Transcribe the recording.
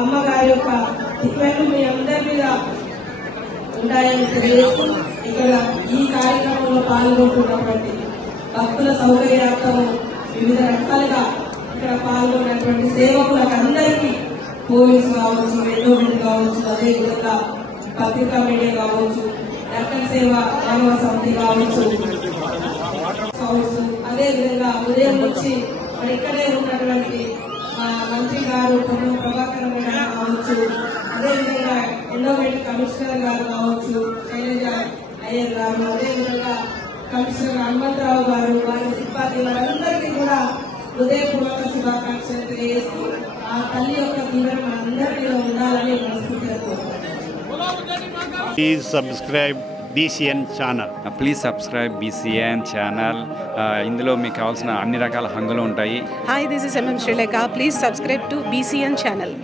అమ్మగారి యొక్క దివ్యాలు మీ అందరి మీద ఉంటాయని తెలియజేస్తూ ఇక్కడ ఈ కార్యక్రమంలో పాల్గొంటున్నటువంటి భక్తుల సౌకర్యార్థము వివిధ రకాలుగా ఇక్కడ పాల్గొన్నటువంటి సేవకులకు అందరికీ పోలీసు కావచ్చు, ఎండోమెంట్ కావచ్చు, అదేవిధంగా పత్రికా మీడియా కావచ్చు, రక్షణ సేవ మానవ సమితి కావచ్చు, అదేవిధంగా ఉదయం నుంచి మరి ఇక్కడే ఉన్నటువంటి మంత్రి గారు పొన్నం ప్రభాకర్ గారు కావచ్చు, అదేవిధంగా ఎండోమెంట్ కమిషనర్ గారు కావచ్చు, శైలజ అయ్యర్ గారు, అదేవిధంగా కమిషనర్ హనుమంతరావు గారు, వారి సిబ్బంది వారందరికీ కూడా హృదయపూర్వక శుభాకాంక్షలు తెలియజేస్తూ ఆ తల్లి యొక్క దీవెన మనందరిలో ఉండాలని మనస్ఫూర్తిగా కోరుకుంటున్నాను. Please subscribe BCN channel. Please subscribe BCN channel. ఇందులో మీకు కావాల్సిన అన్ని రకాల హంగులు ఉంటాయి. Hi, this is MM Sri Lanka. Please subscribe to BCN channel.